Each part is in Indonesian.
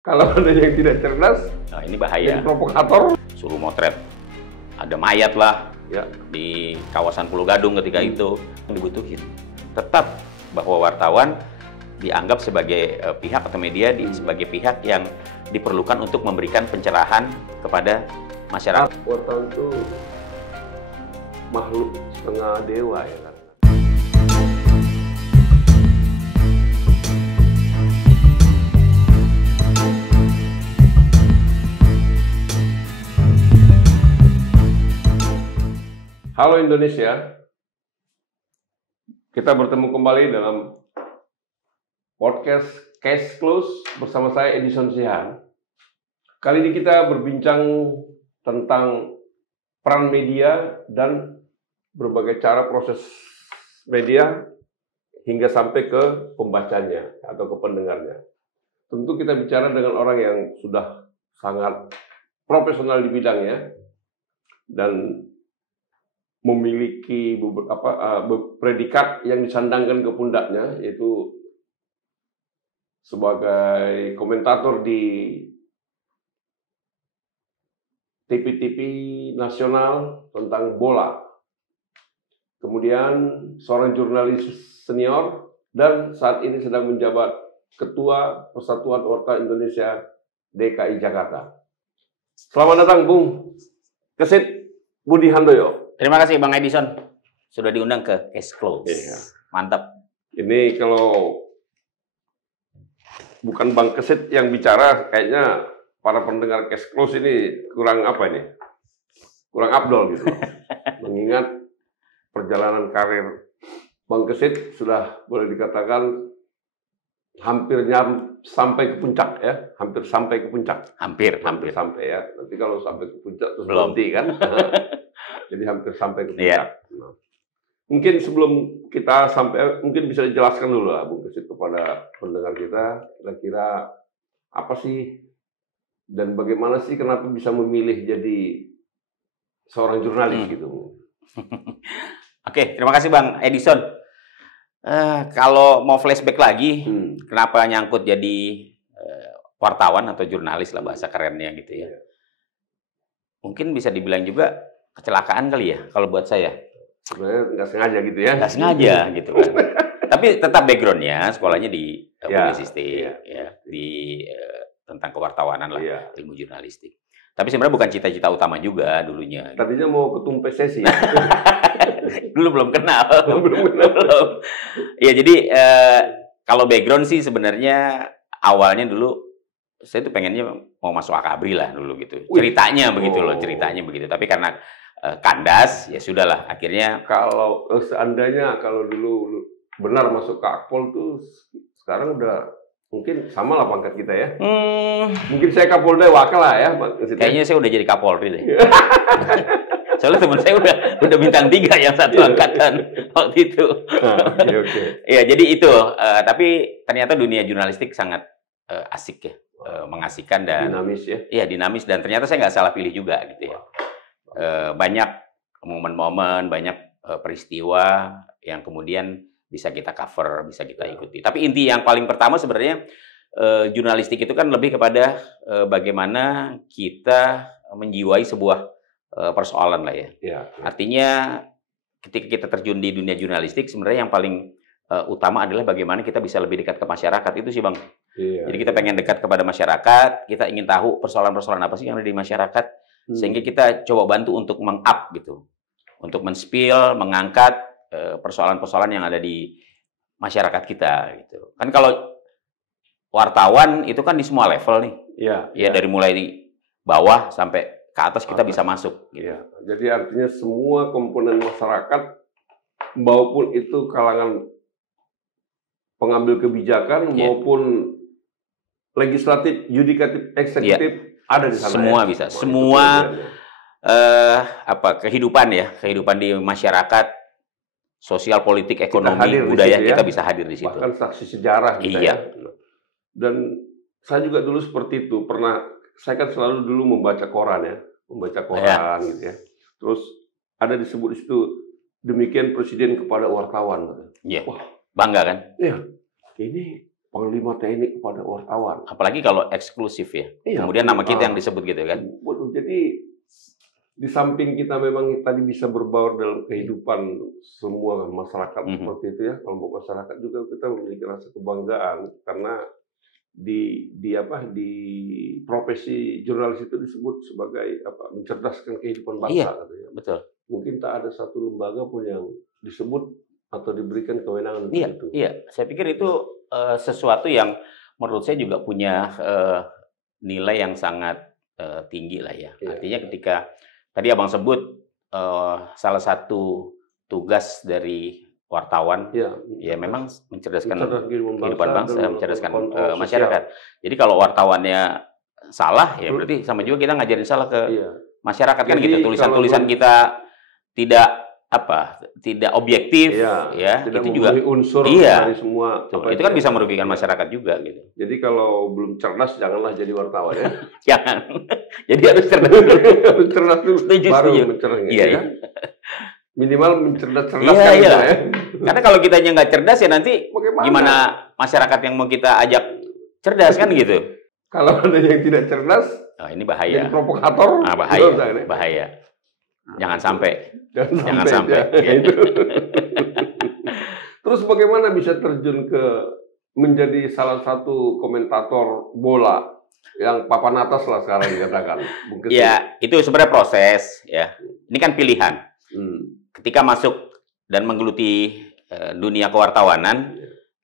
Kalau ada yang tidak cerdas, Nah, ini bahaya. jadi provokator. Suruh motret, ada mayat lah Ya, di kawasan Pulau Gadung ketika itu dibutuhin. Tetap bahwa wartawan dianggap sebagai pihak atau media sebagai pihak yang diperlukan untuk memberikan pencerahan kepada masyarakat. wartawan itu makhluk setengah dewa ya kan. Halo Indonesia, kita bertemu kembali dalam podcast Case Close bersama saya Edison Sihan. Kali ini kita berbincang tentang peran media dan berbagai cara proses media hingga sampai ke pembacanya atau ke pendengarnya. Tentu kita bicara dengan orang yang sudah sangat profesional di bidangnya dan memiliki beberapa predikat yang disandangkan ke pundaknya, yaitu sebagai komentator di TV-TV nasional tentang bola. Kemudian seorang jurnalis senior dan saat ini sedang menjabat Ketua Persatuan Wartawan Indonesia DKI Jakarta. Selamat datang Bung Kesit Budi Handoyo. Terima kasih Bang Edison sudah diundang ke Case Close. Iya. Mantap. Ini kalau bukan Bang Kesit yang bicara, kayaknya para pendengar Case Close ini kurang apa ini? Kurang abdol gitu. Mengingat perjalanan karir Bang Kesit sudah boleh dikatakan hampir sampai ke puncak ya, hampir sampai ke puncak. Hampir. Sampai ya. Nanti kalau sampai ke puncak terus Belum. berhenti kan. Jadi hampir sampai ke puncak. Iya. Nah, mungkin sebelum kita sampai, mungkin bisa dijelaskan dulu lah Bung Kesit kepada pendengar kita, kira-kira apa sih dan bagaimana sih kenapa bisa memilih jadi seorang jurnalis gitu. Oke, terima kasih Bang Edison. Kalau mau flashback lagi, kenapa nyangkut jadi wartawan atau jurnalis lah bahasa kerennya gitu ya. Mungkin bisa dibilang juga kecelakaan kali ya kalau buat saya. Sebenarnya nggak sengaja gitu ya. Nggak sengaja gitu kan. Tapi tetap backgroundnya sekolahnya di publisistik, di tentang kewartawanan lah, ilmu jurnalistik. Tapi sebenarnya bukan cita-cita utama juga dulunya. Tadinya mau ketum PSSI. Dulu belum kenal. Belum. Ya jadi kalau background sih sebenarnya awalnya dulu saya tuh pengennya mau masuk Akabri lah dulu gitu. Ceritanya begitu loh, ceritanya begitu. Tapi karena kandas, ya sudahlah. Akhirnya kalau seandainya kalau dulu benar masuk ke Akpol tuh sekarang udah mungkin sama lah pangkat kita ya. Mungkin saya Kapolda wakil lah ya. Kayaknya saya udah jadi Kapolri deh. Soalnya teman saya udah bintang 3 yang satu angkatan waktu itu. Oke. Ya jadi itu. Tapi ternyata dunia jurnalistik sangat asik ya. Mengasihkan dan dinamis ya. Iya dinamis dan ternyata saya nggak salah pilih juga gitu ya. Banyak momen-momen, banyak peristiwa yang kemudian bisa kita cover, bisa kita ikuti. Tapi inti yang paling pertama sebenarnya jurnalistik itu kan lebih kepada bagaimana kita menjiwai sebuah persoalan lah ya. Artinya ketika kita terjun di dunia jurnalistik sebenarnya yang paling utama adalah bagaimana kita bisa lebih dekat ke masyarakat itu sih Bang. Jadi kita pengen dekat kepada masyarakat, kita ingin tahu persoalan-persoalan apa sih yang ada di masyarakat, sehingga kita coba bantu untuk meng-up gitu, untuk men-spill, mengangkat persoalan-persoalan yang ada di masyarakat kita gitu. Kan kalau wartawan itu kan di semua level nih, ya dari mulai di bawah sampai ke atas kita bisa masuk. Gitu. Jadi artinya semua komponen masyarakat maupun itu kalangan pengambil kebijakan maupun legislatif, yudikatif, eksekutif ada di sana. Semua bisa. Semua kehidupan di masyarakat, sosial, politik, ekonomi, budaya kita bisa hadir di situ. Bahkan saksi sejarah gitu ya. Dan saya juga dulu seperti itu. Saya kan selalu dulu membaca koran gitu ya. Terus ada disebut di situ demikian presiden kepada wartawan. Iya. Wah, bangga kan? Iya. Ini Panglima TNI kepada wartawan. Apalagi kalau eksklusif ya. Iya, Kemudian nama kita yang disebut gitu kan. Waduh, jadi di samping kita memang tadi bisa berbaur dalam kehidupan semua masyarakat seperti itu ya, kelompok masyarakat juga kita memiliki rasa kebanggaan karena di profesi jurnalis itu disebut sebagai mencerdaskan kehidupan bangsa, katanya. Betul. Mungkin tak ada satu lembaga pun yang disebut atau diberikan kewenangan untuk itu. Iya, saya pikir itu sesuatu yang menurut saya juga punya nilai yang sangat tinggi lah ya. Artinya ketika tadi Abang sebut salah satu tugas dari wartawan, ya memang mencerdaskan kehidupan bangsa, mencerdaskan masyarakat. Jadi kalau wartawannya salah, ya berarti sama juga kita ngajarin salah ke masyarakat kan gitu. Tulisan-tulisan kita tidak objektif, ya tidak itu juga unsur dari semua. Itu kan bisa merugikan masyarakat juga gitu. Jadi kalau belum cerdas janganlah jadi wartawan ya. Jangan. Jadi harus cerdas dulu. Cerdas dulu. Baru mencerdas. Iya. Minimal mencerdaskan ya. Karena kalau kitanya nggak cerdas ya nanti gimana masyarakat yang mau kita ajak cerdas kan gitu. Kalau ada yang tidak cerdas, ini bahaya. Jadi provokator, bahaya. Jangan sampai. Ya. Terus bagaimana bisa terjun menjadi salah satu komentator bola yang papan atas lah sekarang dikatakan? Ya, itu sebenarnya proses ya. Ini kan pilihan. Ketika masuk dan menggeluti dunia kewartawanan,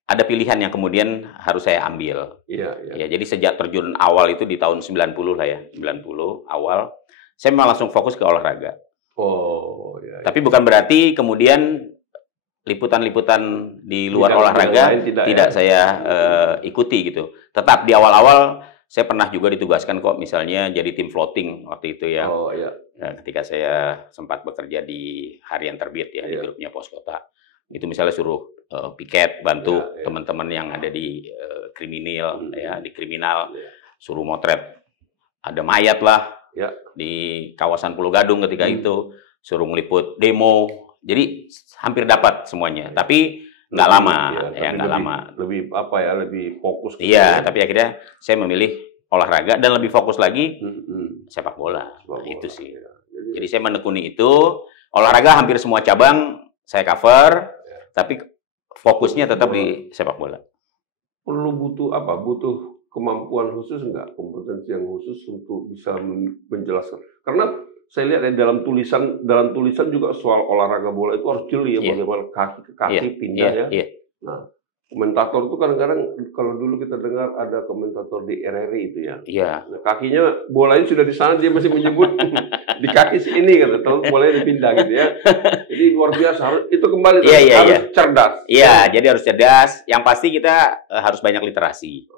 ada pilihan yang kemudian harus saya ambil. Ya, jadi sejak terjun awal itu di tahun 90 lah ya, 90 awal, saya memang langsung fokus ke olahraga. Tapi bukan berarti kemudian liputan-liputan di luar olahraga tidak saya ikuti gitu. Tetap di awal-awal saya pernah juga ditugaskan kok misalnya jadi tim floating waktu itu ya. Ketika saya sempat bekerja di Harian Terbit ya di grupnya Pos Kota. Itu misalnya suruh piket bantu teman-teman yang ada di kriminal di kriminal, suruh motret ada mayat lah di kawasan Pulau Gadung ketika itu, suruh meliput demo. Jadi hampir dapat semuanya, tapi nggak lama nggak lama. Lebih lebih fokus. Iya, tapi akhirnya saya memilih olahraga dan lebih fokus lagi sepak bola. Itu sih. Jadi saya menekuni itu, olahraga hampir semua cabang saya cover, tapi fokusnya tetap di sepak bola. Perlu butuh kemampuan khusus enggak, kompetensi yang khusus untuk bisa menjelaskan? Karena saya lihat dalam tulisan juga soal olahraga bola itu harus jeli ya, bagaimana kaki ke kaki pindah ya. Nah, komentator itu kadang-kadang kalau dulu kita dengar ada komentator di RRI itu ya. Nah, kakinya bolanya sudah di sana, dia masih menyebut di kaki sini kan, terus bolanya dipindah gitu ya. Jadi luar biasa, itu kembali harus cerdas. Iya, jadi harus cerdas. Yang pasti kita harus banyak literasi.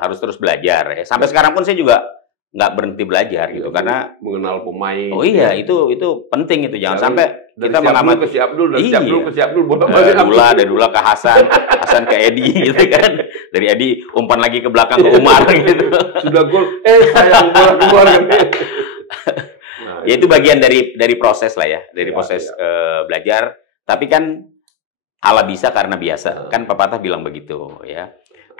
Harus terus belajar. Sampai sekarang pun saya juga nggak berhenti belajar gitu karena mengenal pemain. Itu penting itu. Jangan sampai kita mengamati ke si Abdul, dari si Abdul ke si Abdul, dari Dula ke Hasan, Hasan ke Edi gitu kan. Dari Edi umpan lagi ke belakang ke Umar gitu. Sudah gol, sayang bola keluar gitu. Ya itu bagian dari proses lah ya, dari proses belajar. Tapi kan ala bisa karena biasa. Kan pepatah bilang begitu ya.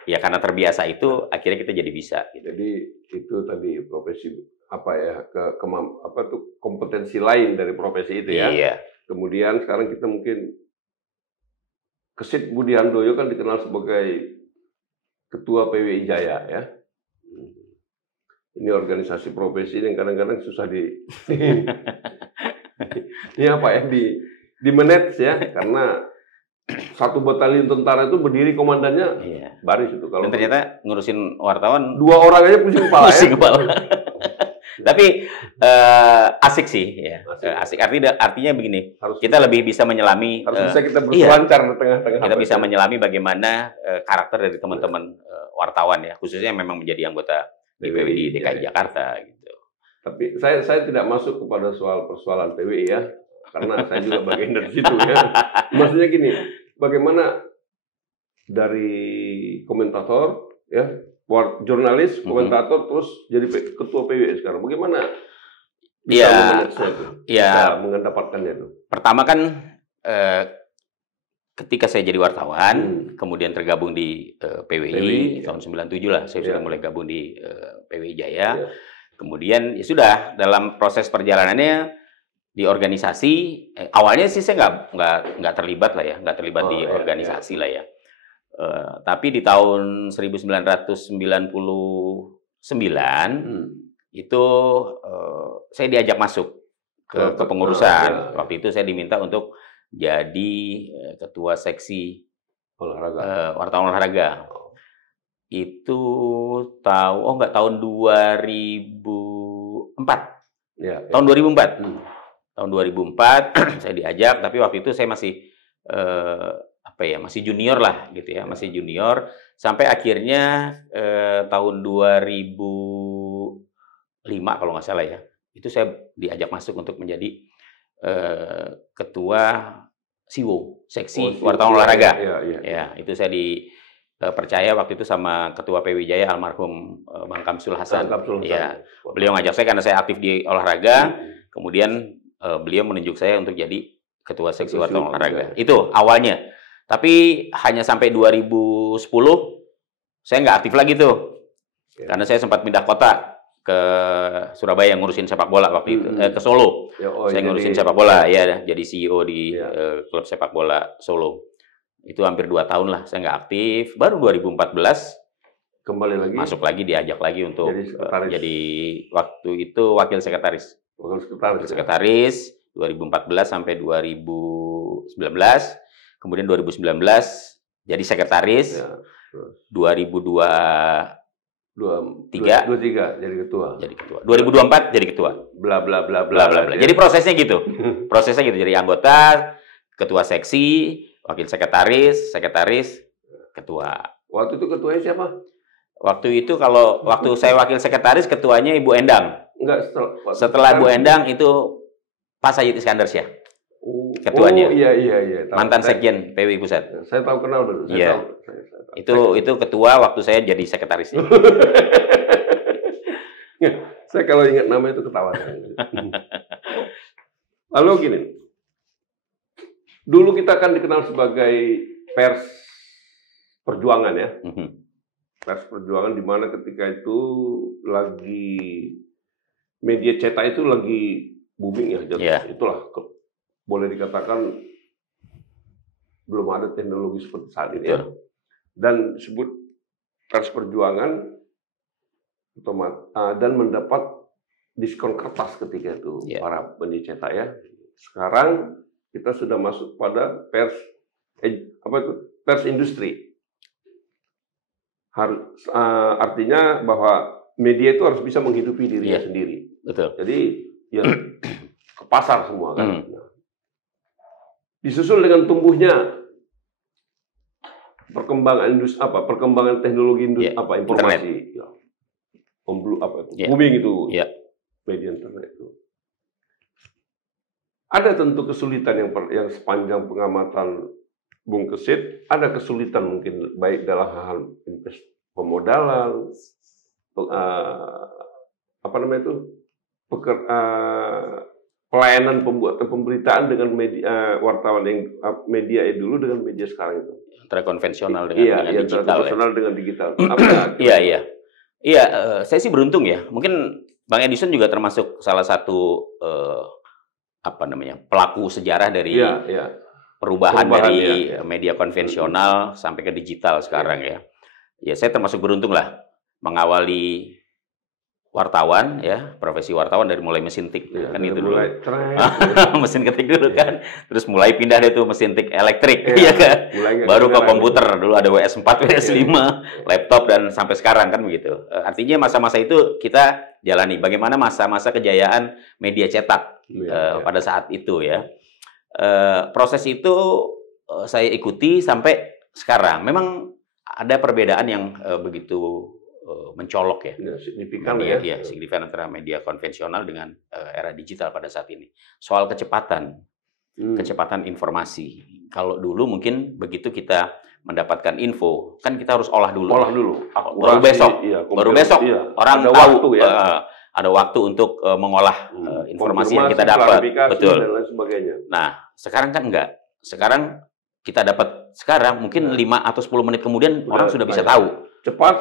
Ya karena terbiasa itu akhirnya kita jadi bisa. Gitu. Jadi itu tadi profesi kompetensi lain dari profesi itu ya. Iya. Kemudian sekarang kita mungkin Kesit Budi Handoyo kan dikenal sebagai Ketua PWI Jaya ya. Ini organisasi profesi yang kadang-kadang susah di manage ya, karena satu batalion tentara itu berdiri komandannya baris itu. Dan ternyata ngurusin wartawan 2 orang aja pusing kepala. Tapi asik sih ya. Asik artinya begini. Kita lebih bisa menyelami. Harus bisa kita berselancar di tengah-tengah. Kita bisa menyelami bagaimana karakter dari teman-teman wartawan ya, khususnya yang memang menjadi anggota PWI DKI Jakarta gitu. Tapi saya tidak masuk kepada persoalan PWI ya, karena saya juga bagian dari situ ya. Maksudnya gini, bagaimana dari komentator ya, jurnalis, komentator terus jadi ketua PWI sekarang. Bagaimana bisa mendapatkannya itu? Pertama kan ketika saya jadi wartawan, kemudian tergabung di PWI tahun 97 lah, saya sudah mulai gabung di PWI Jaya. Kemudian ya sudah, dalam proses perjalanannya di organisasi, awalnya sih saya nggak terlibat lah ya, nggak terlibat di organisasi lah ya. Tapi di tahun 1999 itu saya diajak masuk ke pengurusan. Waktu itu saya diminta untuk jadi ketua seksi wartawan olahraga. Itu tahun 2004. Tahun 2004. Tahun 2004 saya diajak, tapi waktu itu saya masih masih junior lah gitu ya, masih junior sampai akhirnya tahun 2005 kalau nggak salah ya. Itu saya diajak masuk untuk menjadi ketua SIWO, seksi wartawan olahraga. Ya, itu saya dipercaya waktu itu sama ketua PWI Jaya almarhum Bang Kamsul Hasan. Ya, beliau ngajak saya karena saya aktif di olahraga. Kemudian beliau menunjuk saya untuk jadi ketua seksi wartawan olahraga. Itu awalnya. Tapi hanya sampai 2010 saya nggak aktif lagi tuh. Karena saya sempat pindah kota ke Surabaya ngurusin sepak bola waktu itu, ke Solo. Saya ngurusin sepak bola ya, jadi CEO di klub sepak bola Solo. Itu hampir 2 tahun lah saya nggak aktif. Baru 2014 kembali lagi, masuk lagi, diajak lagi untuk jadi waktu itu wakil sekretaris. Wakil sekretaris 2014 sampai 2019. Kemudian 2019 jadi sekretaris. 2023 jadi ketua. 2024 jadi ketua. Bla bla bla bla bla. Jadi prosesnya gitu. Prosesnya gitu. Jadi anggota, ketua seksi, wakil sekretaris, ketua. Waktu itu ketuanya siapa? Waktu itu waktu saya wakil sekretaris, ketuanya Ibu Endang. Enggak, setelah Bu Endang itu Pak Sayyid Iskandar Syah. Ketuanya. Iya. Mantan Sekjen PWI Pusat. Saya tahu, kenal dulu. Iya. Itu ketua waktu saya jadi sekretaris. Saya kalau ingat nama itu ketawa. Lalu gini. Dulu kita kan dikenal sebagai pers perjuangan ya. Pers perjuangan di mana ketika itu lagi media cetak itu lagi booming ya. Itulah boleh dikatakan belum ada teknologi seperti saat ini ya. Dan disebut pers perjuangan dan mendapat diskon kertas ketika itu para media cetak ya. Sekarang kita sudah masuk pada pers industri. Artinya bahwa media itu harus bisa menghidupi dirinya sendiri. Betul. Jadi ya ke pasar semua kan. Disusul dengan tumbuhnya perkembangan industri perkembangan teknologi industri informasi. Booming itu. Media internet itu. Ada tentu kesulitan yang sepanjang pengamatan Bung Kesit, ada kesulitan mungkin baik dalam hal pemodalan, pelayanan pembuatan pemberitaan dengan media wartawan yang media dulu dengan media sekarang itu. Antara konvensional dengan digital. Konvensional dengan digital. Iya, saya sih beruntung ya. Mungkin Bang Edison juga termasuk salah satu pelaku sejarah dari perubahan dari media konvensional sampai ke digital sekarang ya. Ya, saya termasuk beruntung lah mengawali wartawan ya, profesi wartawan dari mulai mesin tik kan itu dulu. Mesin ketik dulu kan. Terus mulai pindah deh tuh mesin tik elektrik ya kan. Baru ke komputer, dulu ada WS4, WS5, laptop dan sampai sekarang kan begitu. Artinya masa-masa itu kita jalani bagaimana masa-masa kejayaan media cetak pada saat itu ya. Proses itu saya ikuti sampai sekarang. Memang ada perbedaan yang begitu mencolok ya. Signifikan signifikan antara media konvensional dengan era digital pada saat ini. Soal kecepatan informasi. Kalau dulu mungkin begitu kita mendapatkan info, kan kita harus olah dulu. Baru besok orang ada tahu waktu, ada waktu untuk mengolah informasi yang kita dapat. Betul. Dan lain sebagainya. Nah, sekarang kan enggak. Sekarang kita dapat sekarang, mungkin 5 atau 10 menit kemudian orang sudah bisa tahu. Cepat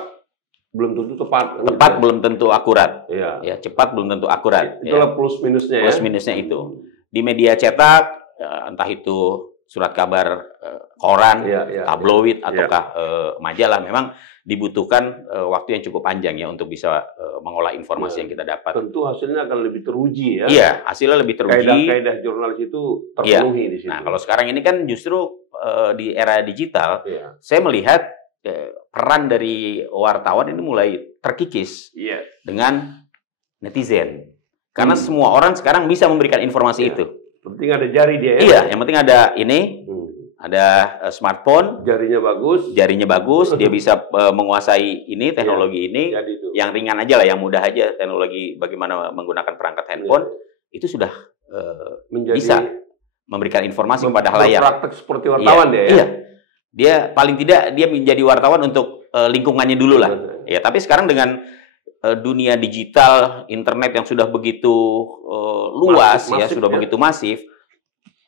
belum tentu tepat. Tepat belum tentu akurat. Iya. Ya, cepat belum tentu akurat. Itulah plus minusnya. Plus minusnya itu. Di media cetak, entah itu surat kabar koran, tabloid ataukah majalah, memang dibutuhkan waktu yang cukup panjang ya untuk bisa mengolah informasi yang kita dapat. Tentu hasilnya akan lebih teruji ya. Iya, hasilnya lebih teruji. Kaidah-kaidah jurnalis itu terpenuhi di situ. Nah, kalau sekarang ini kan justru di era digital, saya melihat peran dari wartawan ini mulai terkikis dengan netizen. Karena semua orang sekarang bisa memberikan informasi itu. Penting ada jari dia ya. Iya, yang penting ada ini, ada smartphone, jarinya bagus, dia bisa menguasai ini teknologi ini. Yang ringan aja lah, yang mudah aja teknologi bagaimana menggunakan perangkat handphone itu sudah bisa memberikan informasi kepada halayak. Praktek seperti wartawan dia ya. Iya. Dia paling tidak dia menjadi wartawan untuk lingkungannya dulu lah. Ya, tapi sekarang dengan dunia digital, internet yang sudah begitu luas masif, sudah begitu masif,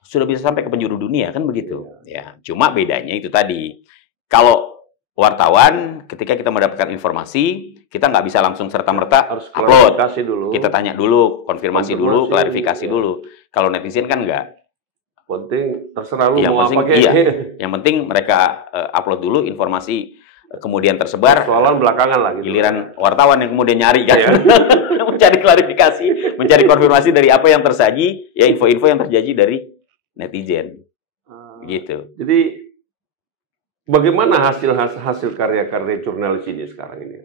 sudah bisa sampai ke penjuru dunia kan begitu. Ya, cuma bedanya itu tadi. Kalau wartawan ketika kita mendapatkan informasi, kita nggak bisa langsung serta-merta upload. Dulu. Kita tanya dulu, konfirmasi dulu, klarifikasi dulu. Kalau netizen kan nggak. Penting terserah lu mau apa kayak. Yang penting mereka upload dulu informasi, kemudian tersebar. Soalan belakangan lah gitu. Giliran wartawan yang kemudian nyari kan. Mencari klarifikasi, mencari konfirmasi dari apa yang tersaji, ya info-info yang terjadi dari netizen. Gitu. Jadi bagaimana hasil karya-karya jurnalis ini sekarang ini?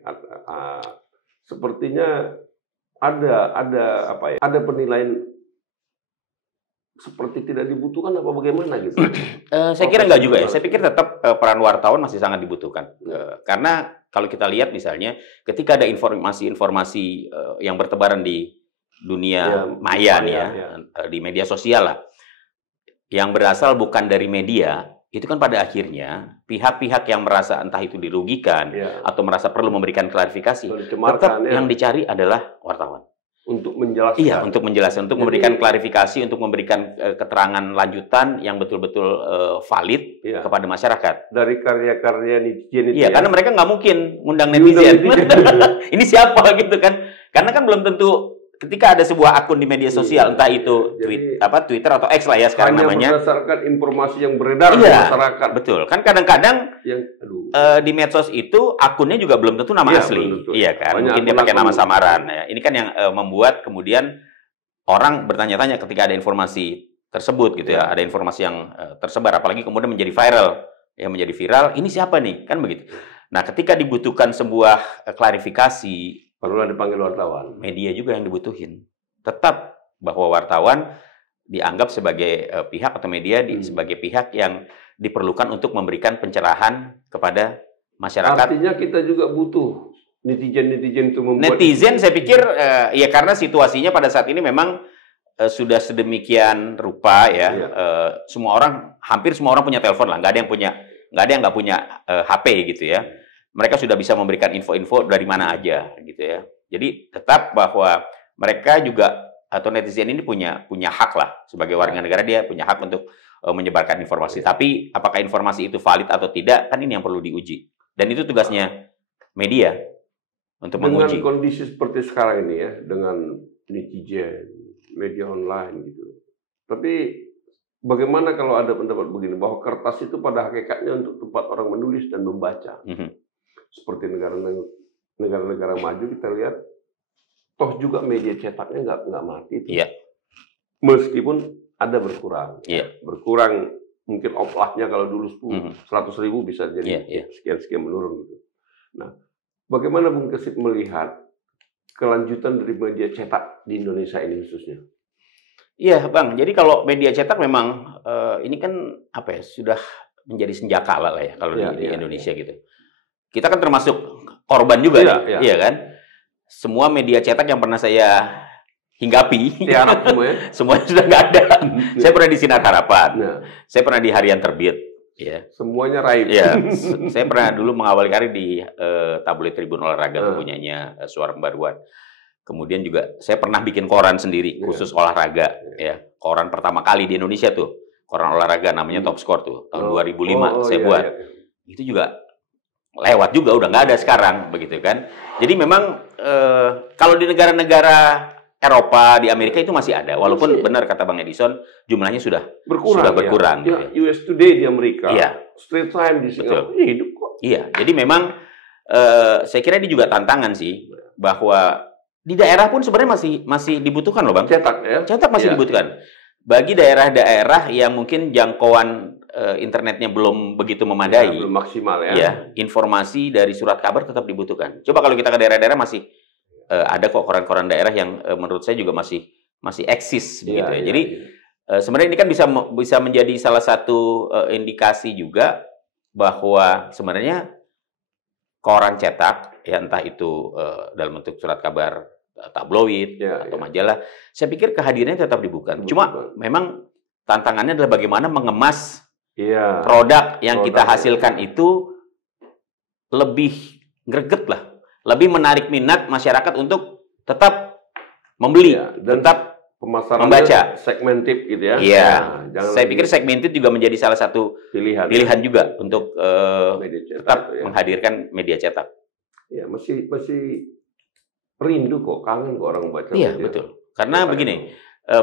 Sepertinya ada penilaian seperti tidak dibutuhkan apa bagaimana gitu? Saya kira enggak juga ya. Saya pikir tetap peran wartawan masih sangat dibutuhkan. Karena kalau kita lihat misalnya ketika ada informasi-informasi yang bertebaran di dunia maya nih ya, di media sosial lah, yang berasal bukan dari media, itu kan pada akhirnya pihak-pihak yang merasa entah itu dirugikan atau merasa perlu memberikan klarifikasi, tetap yang dicari adalah wartawan. Untuk menjelaskan. Iya, untuk menjelaskan, untuk memberikan klarifikasi, untuk memberikan keterangan lanjutan yang betul-betul valid kepada masyarakat. Dari karya-karya netizen itu. Iya, karena mereka nggak mungkin ngundang netizen. Ini siapa gitu kan? Karena kan belum tentu ketika ada sebuah akun di media sosial, entah itu Twitter atau X lah ya sekarang namanya. Berdasarkan informasi yang beredar di masyarakat. Betul. Kan kadang-kadang di medsos itu akunnya juga belum tentu nama asli. Iya kan? Mungkin dia pakai nama samaran. Ya. Ini kan yang membuat kemudian orang bertanya-tanya ketika ada informasi tersebut gitu ya. Ada informasi yang tersebar, apalagi kemudian menjadi viral. Yang menjadi viral, ini siapa nih? Kan begitu. Nah, ketika dibutuhkan sebuah klarifikasi, barulah dipanggil wartawan. Media juga yang dibutuhin. Tetap bahwa wartawan dianggap sebagai pihak atau media sebagai pihak yang diperlukan untuk memberikan pencerahan kepada masyarakat. Artinya kita juga butuh netizen itu membuat. Netizen saya pikir ya karena situasinya pada saat ini memang sudah sedemikian rupa ya. Hampir semua orang punya telepon lah. Nggak ada yang nggak punya HP gitu ya. Mereka sudah bisa memberikan info-info dari mana aja gitu ya. Jadi tetap bahwa mereka juga atau netizen ini punya hak lah sebagai warga negara, dia punya hak untuk menyebarkan informasi. Tapi apakah informasi itu valid atau tidak, kan ini yang perlu diuji. Dan itu tugasnya media untuk menguji. Dengan kondisi seperti sekarang ini ya, dengan netizen, media online gitu. Tapi bagaimana kalau ada pendapat begini bahwa kertas itu pada hakikatnya untuk tempat orang menulis dan membaca. Seperti negara-negara maju kita lihat, toh juga media cetaknya nggak mati. Meskipun ada berkurang. Berkurang mungkin oplahnya kalau dulu 100.000 bisa jadi sekian-sekian menurun gitu. Nah, bagaimana Bung Kesit melihat kelanjutan dari media cetak di Indonesia ini khususnya? Iya Bang, jadi kalau media cetak memang ini kan apa ya, sudah menjadi senjakala lah ya kalau di Indonesia gitu. Kita kan termasuk korban juga iya kan? Semua media cetak yang pernah saya hinggapi, semuanya sudah nggak ada. Saya pernah di Sinar Harapan, saya pernah di Harian Terbit, ya. Semuanya raib. Ya, saya pernah dulu mengawali karir di tabloid Tribun Olahraga, punyanya Suara Pembaruan. Kemudian juga saya pernah bikin koran sendiri khusus olahraga, ya. Koran pertama kali di Indonesia tuh, koran olahraga namanya Top Score tuh tahun 2005 saya buat. Itu juga lewat juga, udah nggak ada sekarang begitu kan. Jadi memang kalau di negara-negara Eropa, di Amerika itu masih ada, walaupun benar kata Bang Edison jumlahnya sudah berkurang. Ya, US Today di Amerika, iya. Straits Times di Singapura, hidup kok. Iya, jadi memang saya kira ini juga tantangan sih, bahwa di daerah pun sebenarnya masih dibutuhkan loh Bang. Cetak masih dibutuhkan. Bagi daerah-daerah yang mungkin jangkauan internetnya belum begitu memadai, belum maksimal ya, informasi dari surat kabar tetap dibutuhkan. Coba kalau kita ke daerah-daerah masih ada kok koran-koran daerah yang menurut saya juga masih eksis begitu ya. Jadi sebenarnya ini kan bisa menjadi salah satu indikasi juga bahwa sebenarnya koran cetak ya, entah itu dalam bentuk surat kabar tabloid atau majalah, saya pikir kehadirannya tetap dibuka. Cuma memang tantangannya adalah bagaimana mengemas produk yang kita hasilkan itu lebih greget lah, lebih menarik minat masyarakat untuk tetap membeli, dan tetap membaca. Segmented gitu ya. Iya. Saya pikir segmented juga menjadi salah satu pilihan juga untuk tetap menghadirkan media cetak. Ya, masih rindu kok, kangen kok orang baca. Iya, betul. Karena begini,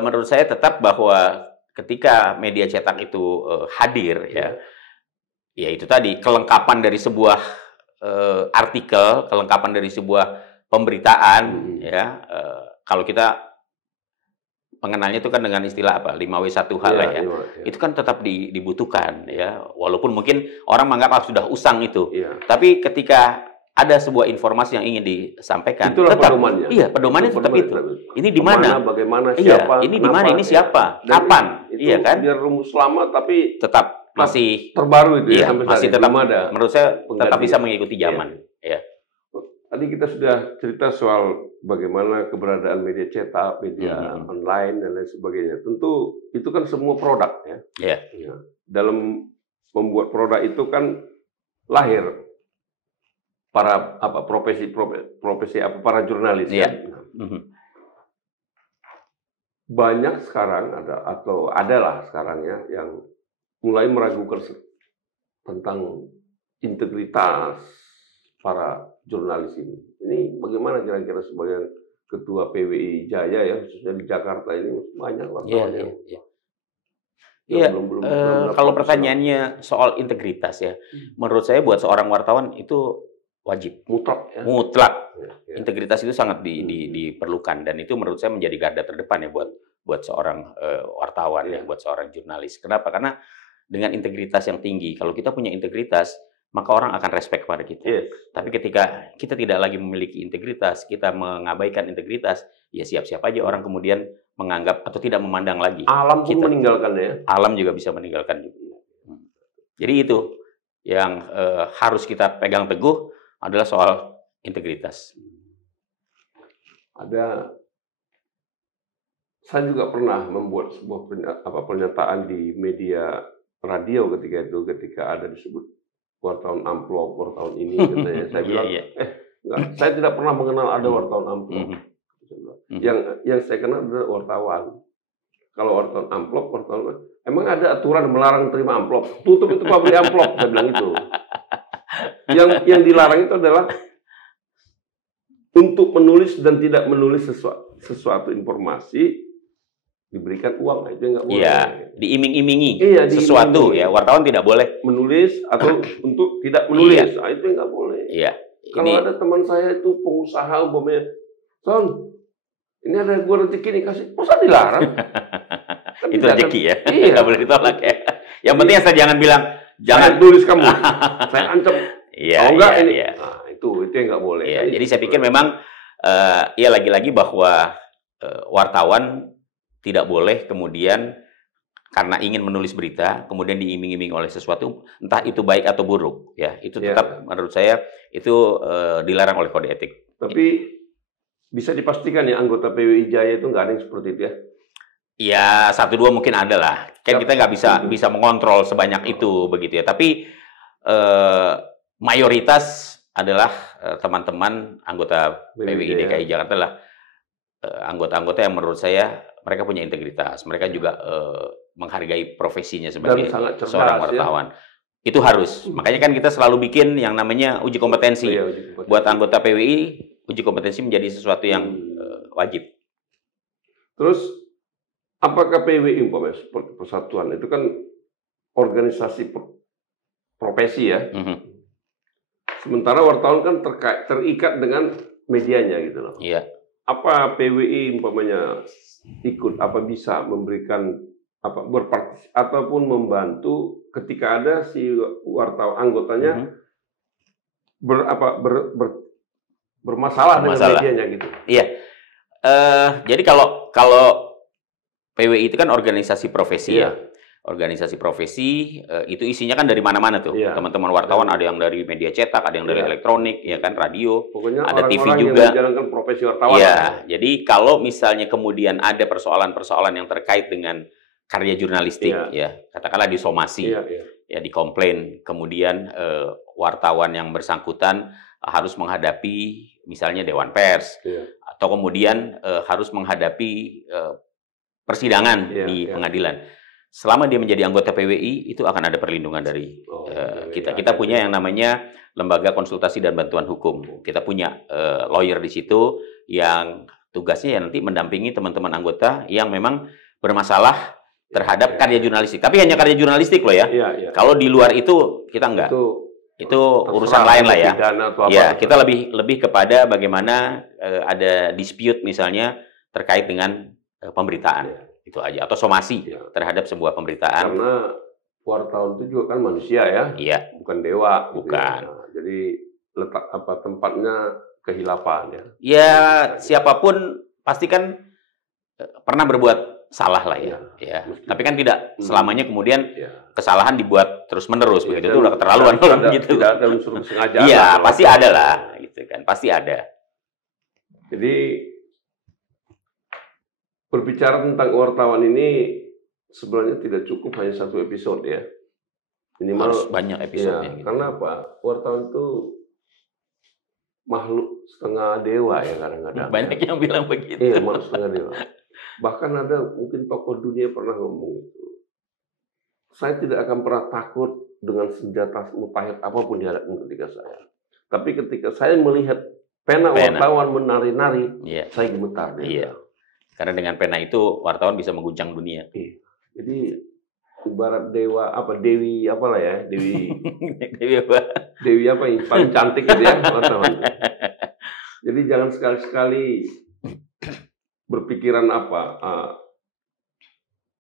menurut saya tetap bahwa ketika media cetak itu hadir ya itu tadi kelengkapan dari sebuah artikel, kelengkapan dari sebuah pemberitaan ya, kalau kita mengenalnya itu kan dengan istilah apa? 5W1H lah ya. Itu kan tetap dibutuhkan ya. Walaupun mungkin orang menganggap sudah usang itu. Tapi ketika ada sebuah informasi yang ingin disampaikan, itulah tetap pedomannya. Iya, pedomannya tetap itu. Ini di mana? Bagaimana, siapa? Ini di mana? Ini siapa? Kapan? Iya kan? Biar rumus lama tapi tetap masih terbaru itu ya, masih tetap ada. Menurut saya tetap bisa mengikuti zaman. Ya. Tadi kita sudah cerita soal bagaimana keberadaan media cetak, media online dan lain sebagainya. Tentu itu kan semua produk ya. Dalam membuat produk itu kan lahir para profesi para jurnalis banyak sekarang adalah sekarang ya yang mulai meragukan tentang integritas para jurnalis ini. Ini bagaimana kira-kira sebagai ketua PWI Jaya ya, khususnya di Jakarta ini banyak wartawan kalau pertanyaannya soal integritas ya, menurut saya buat seorang wartawan itu wajib, mutlak. Integritas itu sangat diperlukan, dan itu menurut saya menjadi garda terdepan ya buat seorang wartawan ya, buat seorang jurnalis. Kenapa? Karena dengan integritas yang tinggi, kalau kita punya integritas, maka orang akan respect pada kita. Tapi ketika kita tidak lagi memiliki integritas, kita mengabaikan integritas, ya siap-siap aja orang kemudian menganggap atau tidak memandang lagi. Alam pun meninggalkan ya. Alam juga bisa meninggalkan juga. Jadi itu yang harus kita pegang teguh adalah soal integritas. Saya juga pernah membuat sebuah pernyataan di media radio ketika ada disebut wartawan amplop, wartawan ini katanya. Saya bilang, saya tidak pernah mengenal ada wartawan amplop. Yang saya kenal adalah wartawan. Kalau wartawan amplop, emang ada aturan melarang terima amplop? Tutup itu pabrik amplop, saya bilang itu. Yang dilarang itu adalah untuk menulis dan tidak menulis sesuatu informasi diberikan uang, itu nggak boleh. Iya, diiming-imingi sesuatu ya. Wartawan tidak boleh menulis atau untuk tidak menulis. Itu nggak boleh. Iya. Kalau ada teman saya itu pengusaha umpamanya, Son, ini ada gua rezeki nih kasih, masa dilarang? Kan itu rezeki ya, nggak boleh ditolak ya. Yang penting saya jangan bilang, jangan tulis kamu, saya ancam. Iya, ini. Nah, itu yang nggak boleh. Iya, jadi saya pikir memang ya lagi-lagi bahwa wartawan tidak boleh kemudian karena ingin menulis berita kemudian diiming-iming oleh sesuatu, entah itu baik atau buruk ya, itu tetap menurut saya itu dilarang oleh kode etik. Tapi bisa dipastikan ya anggota PWI Jaya itu nggak ada yang seperti itu ya? Ya 1-2 mungkin ada lah, kan kita nggak bisa mengontrol sebanyak itu begitu ya, tapi mayoritas adalah teman-teman anggota PWI DKI Jakarta lah, anggota-anggota yang menurut saya mereka punya integritas, mereka juga menghargai profesinya Dan sebagai sangat cerdas, seorang ya. wartawan. Itu harus. Makanya kan kita selalu bikin yang namanya uji kompetensi. Iya, uji kompetensi. Buat anggota PWI, uji kompetensi menjadi sesuatu yang wajib. Terus, apakah PWI umpamanya seperti persatuan itu kan organisasi profesi ya. Sementara wartawan kan terikat dengan medianya gitu loh. Iya. Apa PWI umpamanya ikut, apa bisa memberikan apa berpartisipasi ataupun membantu ketika ada si wartawan anggotanya bermasalah dengan medianya gitu. Iya. Jadi kalau PWI itu kan organisasi profesi ya. Organisasi profesi itu isinya kan dari mana-mana tuh. Teman-teman wartawan ada yang dari media cetak, ada yang dari elektronik, ya kan, radio, pokoknya ada TV orang-orang juga. Yang menjalankan profesi wartawan. Iya. Jadi kalau misalnya kemudian ada persoalan-persoalan yang terkait dengan karya jurnalistik, ya katakanlah disomasi, ya dikomplain, kemudian wartawan yang bersangkutan harus menghadapi misalnya Dewan Pers, atau kemudian harus menghadapi persidangan di pengadilan. Selama dia menjadi anggota PWI, itu akan ada perlindungan dari kita. Kita punya yang namanya Lembaga Konsultasi dan Bantuan Hukum. Kita punya lawyer di situ yang tugasnya ya nanti mendampingi teman-teman anggota yang memang bermasalah terhadap karya jurnalistik. Tapi hanya karya jurnalistik loh ya. Kalau di luar itu kita enggak. Itu urusan lain lah ya. Ya, kita lebih kepada bagaimana ada dispute misalnya terkait dengan pemberitaan. Itu aja, atau somasi terhadap sebuah pemberitaan. Karena wartawan itu juga kan manusia ya. Iya. Bukan dewa. Bukan. Gitu ya. Nah, jadi letak tempatnya kehilapan ya. Ya, siapapun pasti kan pernah berbuat salah lah ya. Tapi kan tidak selamanya kemudian kesalahan dibuat terus-menerus begitu. Itu udah keterlaluan gitu. Tidak ada unsur kesengajaan. Iya, pasti ada lah gitu kan. Pasti ada. Jadi berbicara tentang wartawan ini sebenarnya tidak cukup hanya satu episode ya. Minimal harus banyak episode. Gitu. Karena apa? Wartawan itu makhluk setengah dewa ya kadang-kadang. Banyak yang bilang begitu. Iya, makhluk setengah dewa. Bahkan ada mungkin tokoh dunia pernah ngomong itu. Saya tidak akan pernah takut dengan senjata mutakhir apapun dihadapkan ketika saya. Tapi ketika saya melihat pena wartawan menari-nari, saya gemetar. Iya. Karena dengan pena itu wartawan bisa mengguncang dunia. Jadi ibarat dewa apa dewi apalah ya dewi dewi apa yang paling cantik gitu ya wartawan. Jadi jangan sekali-sekali berpikiran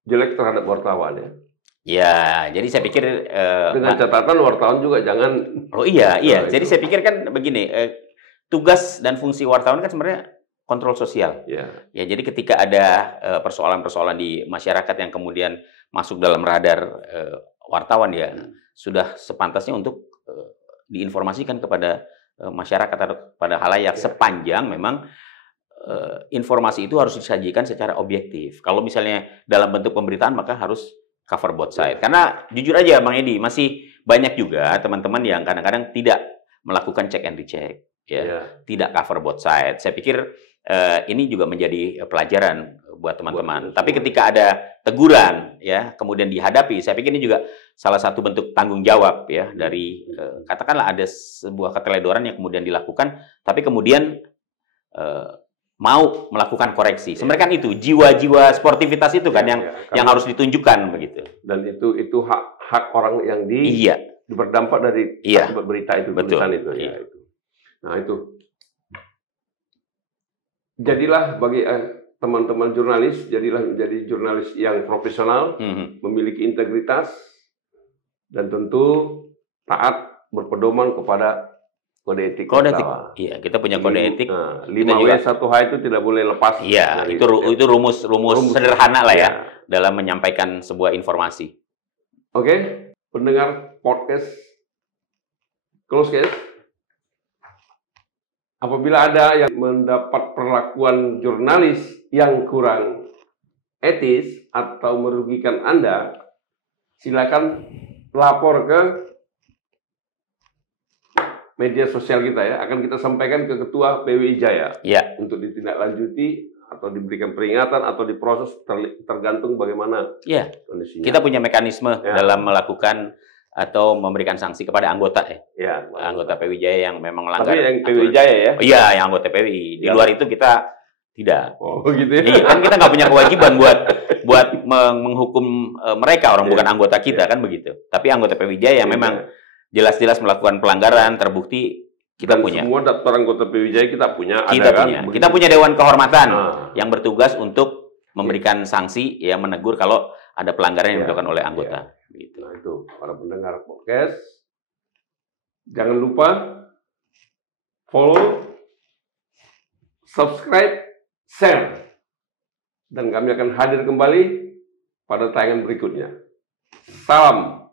jelek terhadap wartawan ya. Ya, jadi saya pikir dengan catatan wartawan juga jangan. Oh iya. Jadi saya pikir kan begini, tugas dan fungsi wartawan kan sebenarnya kontrol sosial. Ya, jadi ketika ada persoalan-persoalan di masyarakat yang kemudian masuk dalam radar wartawan ya sudah sepantasnya untuk diinformasikan kepada masyarakat atau pada halayak sepanjang memang informasi itu harus disajikan secara objektif. Kalau misalnya dalam bentuk pemberitaan maka harus cover both side. Karena jujur aja Bang Edi, masih banyak juga teman-teman yang kadang-kadang tidak melakukan check and recheck, tidak cover both side. Saya pikir ini juga menjadi pelajaran buat teman-teman. Tapi ketika ada teguran, ya, kemudian dihadapi, saya pikir ini juga salah satu bentuk tanggung jawab, ya, dari katakanlah ada sebuah keteledoran yang kemudian dilakukan, tapi kemudian mau melakukan koreksi. Sebenarnya kan itu jiwa-jiwa sportivitas itu kan yang harus ditunjukkan begitu. Dan itu hak orang yang berdampak dari berita itu, tulisan itu. Ya, itu. Nah itu. Jadilah bagi teman-teman jurnalis, jadilah menjadi jurnalis yang profesional, memiliki integritas, dan tentu taat berpedoman kepada kode etik. Kode etik. Iya, kita punya kode etik. 5W1H itu tidak boleh lepas. Iya, itu rumus sederhana lah ya dalam menyampaikan sebuah informasi. Oke, pendengar podcast Close Case. Apabila ada yang mendapat perlakuan jurnalis yang kurang etis atau merugikan Anda, silakan lapor ke media sosial kita ya. Akan kita sampaikan ke Ketua PWI Jaya untuk ditindaklanjuti atau diberikan peringatan atau diproses tergantung bagaimana Iya. kondisinya. Kita punya mekanisme Ya. dalam melakukan atau memberikan sanksi kepada anggota Ya, anggota PWI Jaya yang memang melanggar. tapi yang PWI aturan. Jaya ya. Oh, iya, yang anggota PWI. Di Ya. luar itu kita tidak. Oh gitu ya. Iya, kan kita nggak punya kewajiban buat menghukum mereka, orang Iya. bukan anggota kita, kan begitu. Tapi anggota PWI Jaya yang memang jelas-jelas melakukan pelanggaran terbukti, kita Dan punya. semua daftar anggota PWI Jaya kita punya. Kita ada punya. kan? Kita punya Dewan Kehormatan Nah. yang bertugas untuk memberikan sanksi, yang menegur kalau ada pelanggaran yang Ya, dilakukan oleh anggota. Gitu. Nah itu para pendengar podcast, jangan lupa follow, subscribe, share, dan kami akan hadir kembali pada tayangan berikutnya. Salam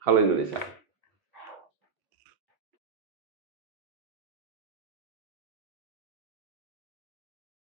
Halo Indonesia.